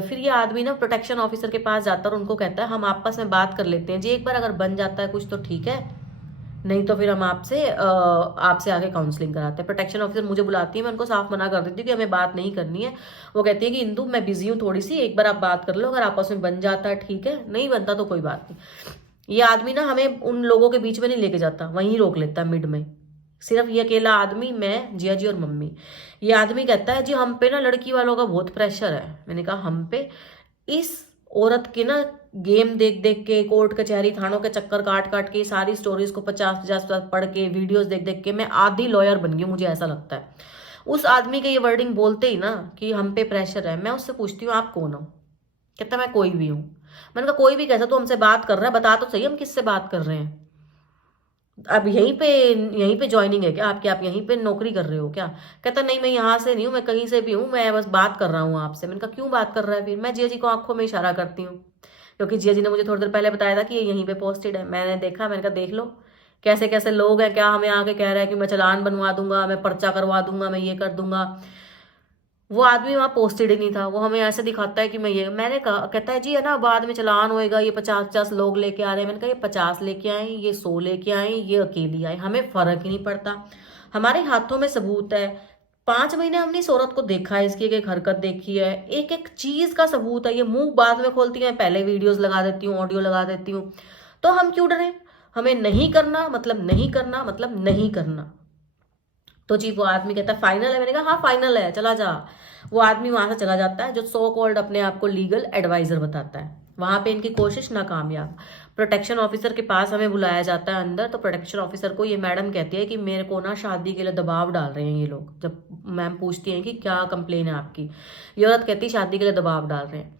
फिर ये आदमी ना प्रोटेक्शन ऑफिसर के पास जाता है और उनको कहता है हम आपस में बात कर लेते हैं जी, एक बार अगर बन जाता है कुछ तो ठीक है, नहीं तो फिर हम आपसे आगे काउंसलिंग कराते हैं। प्रोटेक्शन ऑफिसर मुझे बुलाती है, मैं उनको साफ मना कर देती हूँ कि हमें बात नहीं करनी है। वो कहती है कि इंदु मैं बिजी हूँ थोड़ी सी, एक बार आप बात कर लो, अगर आपस में बन जाता है ठीक है, नहीं बनता तो कोई बात नहीं। ये आदमी ना हमें उन लोगों के बीच में नहीं लेके जाता, वहीं रोक लेता है मिड में। सिर्फ ये अकेला आदमी, मैं, जिया जी और मम्मी। ये आदमी कहता है जी हम पे ना लड़की वालों का बहुत प्रेशर है। मैंने कहा हम पे? इस औरत के ना गेम देख देख के, कोर्ट कचहरी थानों के चक्कर काट काट के, सारी स्टोरीज को 50-50 बार पढ़ के, वीडियोस देख देख के मैं आधी लॉयर बन गई हूँ, मुझे ऐसा लगता है। उस आदमी के ये वर्डिंग बोलते ही ना कि हम पे प्रेशर है, मैं उससे पूछती हूँ आप कौन हो? कहता मैं कोई भी हूँ। मैंने कहा कोई भी कैसा, तो हमसे बात कर रहा है, बता तो सही हम किससे बात कर रहे हैं। अब यहीं पे ज्वाइनिंग है क्या आपकी? आप यहीं पे नौकरी कर रहे हो क्या? कहता नहीं मैं यहाँ से नहीं हूँ, मैं कहीं से भी हूँ, मैं बस बात कर रहा हूँ आपसे। मैंने कहा क्यों बात कर रहा है? फिर मैं जिया जी को आंखों में इशारा करती हूँ, क्योंकि जिया जी ने मुझे थोड़ी देर पहले बताया था कि ये यहीं पे पोस्टेड है। मैंने देखा, मैंने कहा देख लो कैसे कैसे लोग हैं, क्या हमें आके कह रहे हैं कि मैं चालान बनवा दूंगा, मैं पर्चा करवा दूंगा, मैं ये कर दूंगा। वो आदमी वहां पोस्टेड ही नहीं था, वो हमें ऐसे दिखाता है कि मैं ये, मैंने कहा, कहता है जी है ना बाद में चालान होएगा, ये 50-50 लोग लेके आ रहे हैं। मैंने कहा ये 50 लेके आए, ये 100 लेके आए, ये अकेली आए, हमें फर्क ही नहीं पड़ता, हमारे हाथों में सबूत है। 5 महीने हमने इस औरत को देखा है, इसकी एक एक हरकत देखी है, एक एक चीज का सबूत है। ये मुंह बाद में खोलती है, पहले वीडियोस लगा देती हूँ, ऑडियो लगा देती हूँ। तो हम क्यों डरे? हमें नहीं करना मतलब नहीं करना मतलब नहीं करना। तो जी वो आदमी कहता है फाइनल है? मैंने कहा हाँ फाइनल है, चला जा। वो आदमी वहां से चला जाता है, जो सो कॉल्ड अपने आप को लीगल एडवाइजर बताता है। वहां पे इनकी कोशिश नाकामयाब। प्रोटेक्शन ऑफिसर के पास हमें बुलाया जाता है अंदर, तो प्रोटेक्शन ऑफिसर को ये मैडम कहती है कि मेरे को ना शादी के लिए दबाव डाल रहे हैं ये लोग। जब मैम पूछती हैं कि क्या कंप्लेन है आपकी, ये औरत कहती है शादी के लिए दबाव डाल रहे हैं।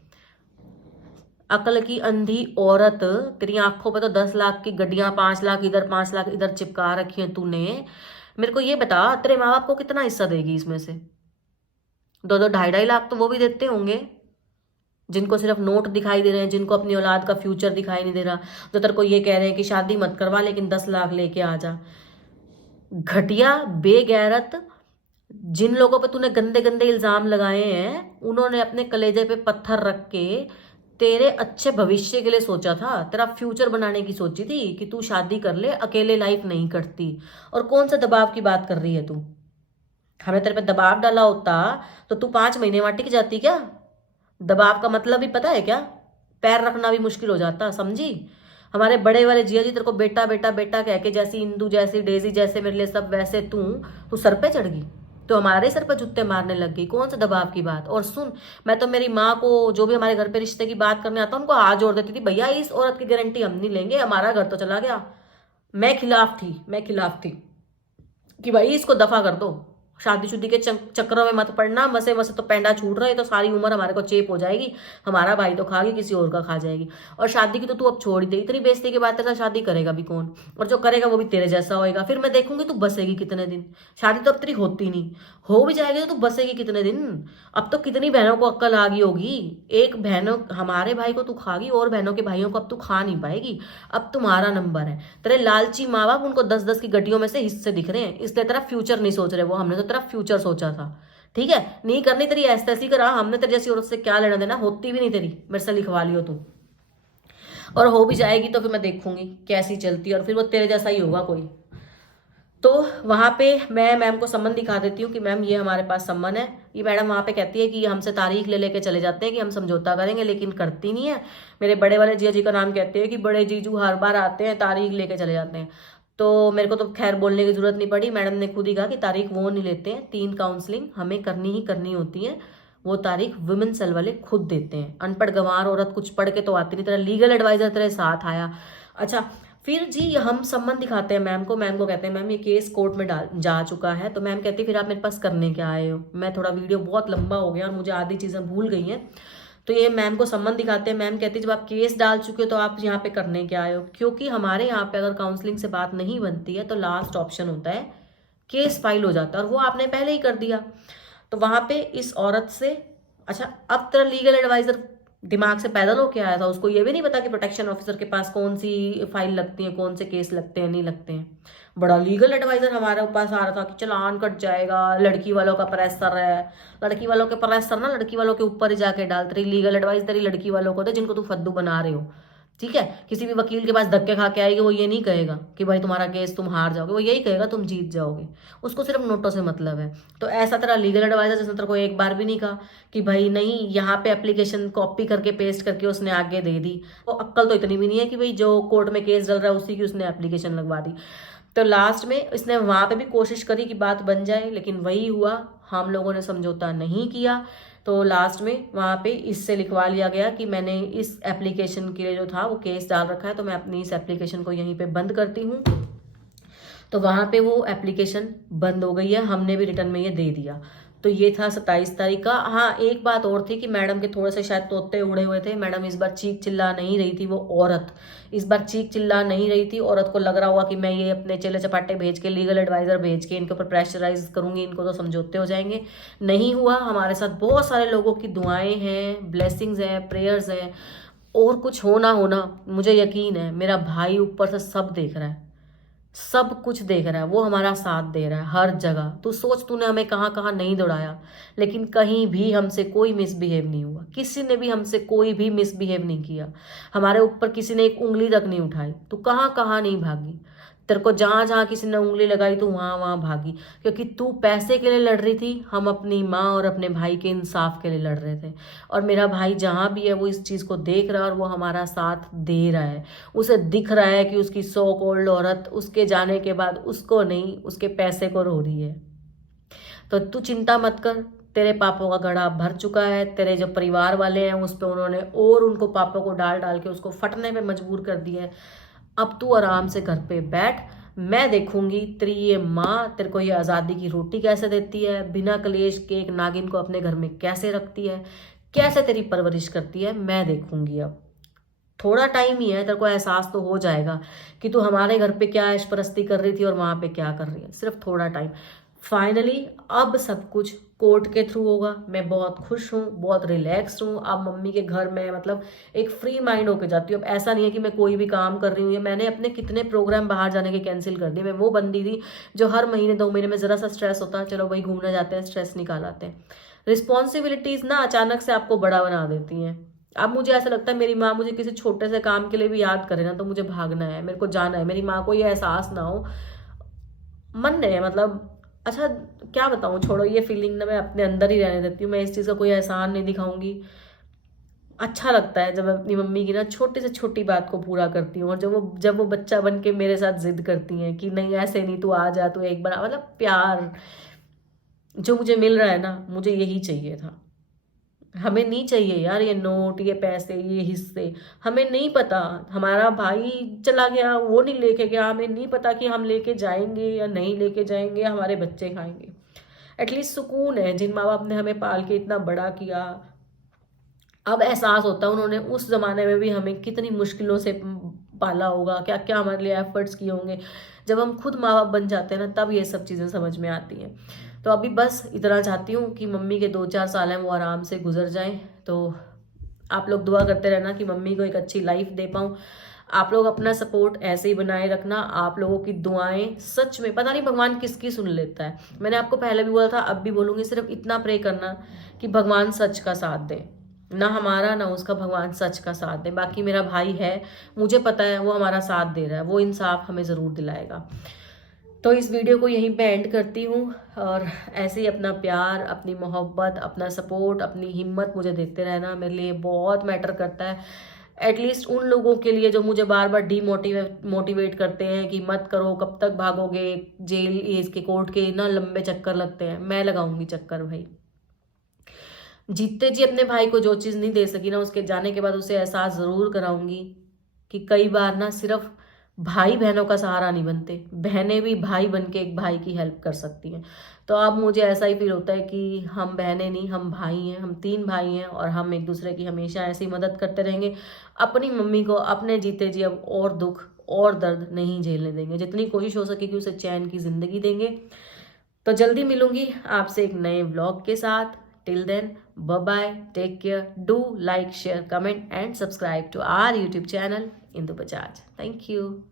अकल की अंधी औरत, तेरी आंखों पे तो 10 लाख की गड्डियां, 5 लाख इधर 5 लाख इधर चिपका रखी हैं तूने। मेरे को ये बता तेरे माँ बाप को कितना हिस्सा देगी इसमें से? 2-2 2.5-2.5 लाख तो वो भी देते होंगे, जिनको सिर्फ नोट दिखाई दे रहे हैं, जिनको अपनी औलाद का फ्यूचर दिखाई नहीं दे रहा, जो तेरे को ये कह रहे हैं कि शादी मत करवा लेकिन 10 लाख लेके आ जा। घटिया, बेगैरत, जिन लोगों पे तूने गंदे गंदे इल्जाम लगाए हैं, उन्होंने अपने कलेजे पे पत्थर रख के तेरे अच्छे भविष्य के लिए सोचा था, तेरा फ्यूचर बनाने की सोची थी कि तू शादी कर ले, अकेले लाइफ नहीं कटती। और कौन सा दबाव की बात कर रही है तू? हमें तेरे पे दबाव डाला होता तो तू 5 महीने वहां टिक जाती क्या? दबाव का मतलब भी पता है क्या? पैर रखना भी मुश्किल हो जाता, समझी? हमारे बड़े वाले जिया जी तेरे को बेटा बेटा बेटा कह के, जैसी इंदू जैसी डेजी जैसे मेरे लिए सब वैसे तू तू सर पे चढ़ गई, तो हमारे सर पे जूते मारने लग गई। कौन सा दबाव की बात? और सुन, मैं तो मेरी माँ को, जो भी हमारे घर पे रिश्ते की बात करने आता उनको हाथ जोड़ देती थी, भैया इस औरत की गारंटी हम नहीं लेंगे, हमारा घर तो चला गया। मैं खिलाफ थी कि भाई इसको दफा कर दो, शादीशुदी के चक्करों में मत पड़ना, मसे मसे तो पेंडा छूट रहा है, तो सारी उम्र हमारे को चेप हो जाएगी, हमारा भाई तो खागी किसी और का खा जाएगी। और शादी की तो तू अब छोड़ ही दे, इतनी बेइज्जती के बाद तेरे साथ शादी करेगा भी कौन? और जो करेगा वो भी तेरे जैसा होएगा, फिर मैं देखूंगी तू बसेगी कितने दिन। शादी तो अब तेरी होती नहीं, हो भी जाएगी तो तू बसेगी कितने दिन? अब तो कितनी बहनों को अक्ल आ गई होगी, एक बहनों हमारे भाई को तू खागी और बहनों के भाइयों को अब तू खा नहीं पाएगी। अब तुम्हारा नंबर है। तेरे लालची माँ बाप, उनको 10-10 की गड्डियों में से हिस्से दिख रहे हैं, इसलिए तेरा फ्यूचर नहीं सोच रहे वो, हमने तो तेरा फ्यूचर सोचा था। ठीक है, नहीं करनी तेरी ऐसी तैसी करा, हमने तेरी जैसी औरत से क्या लेना देना, होती भी नहीं तेरी, मेरे से लिखवा लियो तू। और हो भी जाएगी तो फिर मैं देखूंगी कैसी चलती है, और फिर वो तेरे जैसा ही होगा कोई। तो वहां पे मैं मैम को सम्मन दिखा देती हूँ कि मैम ये हमारे पास सम्मन है। ये मैडम वहां पे कहती है कि हमसे तारीख ले लेके चले जाते हैं कि हम समझौता करेंगे, लेकिन करती नहीं है। मेरे बड़े वाले जिया जी का नाम कहते हैं कि बड़े जीजू हर बार आते हैं तारीख लेके चले जाते हैं। तो मेरे को तो खैर बोलने की जरूरत नहीं पड़ी, मैडम ने खुद ही कहा कि तारीख वो नहीं लेते हैं, 3 काउंसलिंग हमें करनी ही करनी होती है, वो तारीख वुमेन सेल वाले खुद देते हैं। अनपढ़ गंवार औरत, कुछ पढ़ के तो आती नहीं, तेरा लीगल एडवाइजर तेरे साथ आया। अच्छा, फिर जी हम सम्मन दिखाते हैं मैम को। मैम को कहते हैं मैम ये केस कोर्ट में डाल जा चुका है। तो मैम कहती है फिर आप मेरे पास करने क्या आए हो? मैं थोड़ा वीडियो बहुत लंबा हो गया और मुझे आधी चीज़ें भूल गई हैं। तो ये मैम को सम्मन दिखाते हैं। मैम कहती है जब आप केस डाल चुके हो तो आप यहाँ पे करने क्या आए हो? क्योंकि हमारे यहाँ पे अगर काउंसलिंग से बात नहीं बनती है तो लास्ट ऑप्शन होता है केस फाइल हो जाता है, और वो आपने पहले ही कर दिया। तो वहां पे इस औरत से, अच्छा अब तेरा लीगल एडवाइजर दिमाग से पैदल होके आया था, उसको ये भी नहीं पता कि प्रोटेक्शन ऑफिसर के पास कौन सी फाइल लगती है, कौन से केस लगते हैं नहीं लगते हैं। बड़ा लीगल एडवाइजर हमारे पास आ रहा था कि चालान कट जाएगा, लड़की वालों का प्रेशर है। लड़की वालों के प्रेशर ना लड़की वालों के ऊपर ही जाके डालते रही। लीगल एडवाइस तेरी लड़की वालों को दे जिनको तू फद्दू बना रहे हो, ठीक है। किसी भी वकील के पास धक्के खा के आएगी, वो ये नहीं कहेगा कि भाई तुम्हारा केस तुम हार जाओगे, वो यही कहेगा तुम जीत जाओगे। उसको सिर्फ नोटों से मतलब है। तो ऐसा तेरा लीगल एडवाइजर जिसने तेरे को एक बार भी नहीं कहा कि भाई नहीं यहाँ पे एप्लीकेशन कॉपी करके पेस्ट करके उसने आगे दे दी, वो अक्ल तो इतनी भी नहीं है कि भाई जो कोर्ट में केस डल रहा है उसी की उसने एप्लीकेशन लगवा दी। तो लास्ट में इसने वहां पे भी कोशिश करी कि बात बन जाए, लेकिन वही हुआ, हम लोगों ने समझौता नहीं किया। तो लास्ट में वहाँ पे इससे लिखवा लिया गया कि मैंने इस एप्लीकेशन के लिए जो था वो केस डाल रखा है, तो मैं अपनी इस एप्लीकेशन को यहीं पे बंद करती हूँ। तो वहाँ पे वो एप्लीकेशन बंद हो गई है, हमने भी रिटर्न में ये दे दिया। तो ये था 27 तारीख का। हाँ, एक बात और थी कि मैडम के थोड़े से शायद तोते उड़े हुए थे। मैडम इस बार चीख चिल्ला नहीं रही थी, वो औरत इस बार चीख चिल्ला नहीं रही थी। औरत को लग रहा हुआ कि मैं ये अपने चेले चपाटे भेज के, लीगल एडवाइजर भेज के इनके ऊपर प्रेशराइज करूंगी, इनको तो समझौते हो जाएंगे। नहीं हुआ। हमारे साथ बहुत सारे लोगों की दुआएं हैं, ब्लेसिंग्स हैं, प्रेयर्स हैं, और कुछ होना होना मुझे यकीन है मेरा भाई ऊपर से सब देख रहा है, सब कुछ देख रहा है, वो हमारा साथ दे रहा है हर जगह। तू सोच, तूने हमें कहाँ कहाँ नहीं दौड़ाया, लेकिन कहीं भी हमसे कोई मिसबिहेव नहीं हुआ, किसी ने भी हमसे कोई भी मिसबिहेव नहीं किया, हमारे ऊपर किसी ने एक उंगली तक नहीं उठाई। तू कहाँ कहाँ नहीं भागी, तेरे को जहां जहां किसी ने उंगली लगाई तू वहां वहां भागी, क्योंकि तू पैसे के लिए लड़ रही थी, हम अपनी माँ और अपने भाई के इंसाफ के लिए लड़ रहे थे। और मेरा भाई जहां भी है वो इस चीज को देख रहा है और वो हमारा साथ दे रहा है। उसे दिख रहा है कि उसकी सो कॉल्ड औरत उसके जाने के बाद उसको नहीं, उसके पैसे को रो रही है। तो तू चिंता मत कर, तेरे पापों का घड़ा भर चुका है। तेरे जो परिवार वाले हैं उस पर उन्होंने और उनको पापों को डाल डाल के उसको फटने पे मजबूर कर दिया है। अब तू आराम से घर पे बैठ, मैं देखूंगी तेरी ये माँ तेरे को ये आज़ादी की रोटी कैसे देती है, बिना कलेश के एक नागिन को अपने घर में कैसे रखती है, कैसे तेरी परवरिश करती है, मैं देखूंगी। अब थोड़ा टाइम ही है, तेरे को एहसास तो हो जाएगा कि तू हमारे घर पे क्या ऐशपरस्ती कर रही थी और वहां पे क्या कर रही है। सिर्फ थोड़ा टाइम। फाइनली अब सब कुछ कोर्ट के थ्रू होगा। मैं बहुत खुश हूँ, बहुत रिलैक्स्ड हूँ। अब मम्मी के घर में मतलब एक फ्री माइंड होके जाती हूँ। अब ऐसा नहीं है कि मैं कोई भी काम कर रही हूँ। मैंने अपने कितने प्रोग्राम बाहर जाने के कैंसिल कर दिए। मैं वो बंदी थी जो हर महीने 2 महीने में जरा सा स्ट्रेस होता है, चलो भाई घूमने जाते हैं, स्ट्रेस निकाल आते हैं। रिस्पॉन्सिबिलिटीज ना अचानक से आपको बड़ा बना देती हैं। अब मुझे ऐसा लगता है मेरी माँ मुझे किसी छोटे से काम के लिए भी याद करे ना तो मुझे भागना है, मेरे को जाना है। मेरी माँ को ये एहसास ना हो, मन है मतलब, अच्छा क्या बताऊँ, छोड़ो ये फीलिंग ना मैं अपने अंदर ही रहने देती हूँ। मैं इस चीज़ का कोई एहसान नहीं दिखाऊंगी। अच्छा लगता है जब मैं अपनी मम्मी की ना छोटी से छोटी बात को पूरा करती हूँ, और जब वो बच्चा बन के मेरे साथ जिद करती हैं कि नहीं ऐसे नहीं, तू आ जा, तू एक बार, मतलब प्यार जो मुझे मिल रहा है ना, मुझे यही चाहिए था। हमें नहीं चाहिए यार ये नोट, ये पैसे, ये हिस्से। हमें नहीं पता हमारा भाई चला गया, वो नहीं लेके गया, हमें नहीं पता कि हम लेके जाएंगे या नहीं लेके जाएंगे, हमारे बच्चे खाएंगे। एटलीस्ट सुकून है, जिन माँ बाप ने हमें पाल के इतना बड़ा किया। अब एहसास होता है उन्होंने उस जमाने में भी हमें कितनी मुश्किलों से पाला होगा, क्या क्या हमारे लिए एफर्ट्स किए होंगे। जब हम खुद माँ बाप बन जाते हैं ना तब ये सब चीज़ें समझ में आती हैं। तो अभी बस इतना चाहती हूँ कि मम्मी के 2-4 साल हैं वो आराम से गुजर जाएं। तो आप लोग दुआ करते रहना कि मम्मी को एक अच्छी लाइफ दे पाऊँ। आप लोग अपना सपोर्ट ऐसे ही बनाए रखना। आप लोगों की दुआएं सच में पता नहीं भगवान किसकी सुन लेता है। मैंने आपको पहले भी बोला था, अब भी बोलूँगी, सिर्फ इतना प्रे करना कि भगवान सच का साथ दे, ना हमारा ना उसका, भगवान सच का साथ दे। बाकी मेरा भाई है, मुझे पता है वो हमारा साथ दे रहा है, वो इंसाफ हमें ज़रूर दिलाएगा। तो इस वीडियो को यहीं पे एंड करती हूँ, और ऐसे ही अपना प्यार, अपनी मोहब्बत, अपना सपोर्ट, अपनी हिम्मत मुझे देते रहना, मेरे लिए बहुत मैटर करता है। एटलीस्ट उन लोगों के लिए जो मुझे बार बार मोटिवेट करते हैं कि मत करो, कब तक भागोगे, जेल ये इसके कोर्ट के ना लंबे चक्कर लगते हैं। मैं लगाऊंगी चक्कर भाई। जीतते जी अपने भाई को जो चीज़ नहीं दे सकी ना, उसके जाने के बाद उसे एहसास ज़रूर कराऊंगी कि कई बार ना सिर्फ भाई बहनों का सहारा नहीं बनते, बहनें भी भाई बन के एक भाई की हेल्प कर सकती हैं। तो अब मुझे ऐसा ही फील होता है कि हम बहनें नहीं, हम भाई हैं, हम 3 भाई हैं, और हम एक दूसरे की हमेशा ऐसी मदद करते रहेंगे। अपनी मम्मी को अपने जीते जी अब और दुख और दर्द नहीं झेलने देंगे, जितनी कोशिश हो सकेगी उसे चैन की ज़िंदगी देंगे। तो जल्दी मिलूंगी आपसे एक नए व्लॉग के साथ। Till then Bye bye, take care, do like, share, comment and subscribe to our YouTube channel Indu Bajaj. Thank you.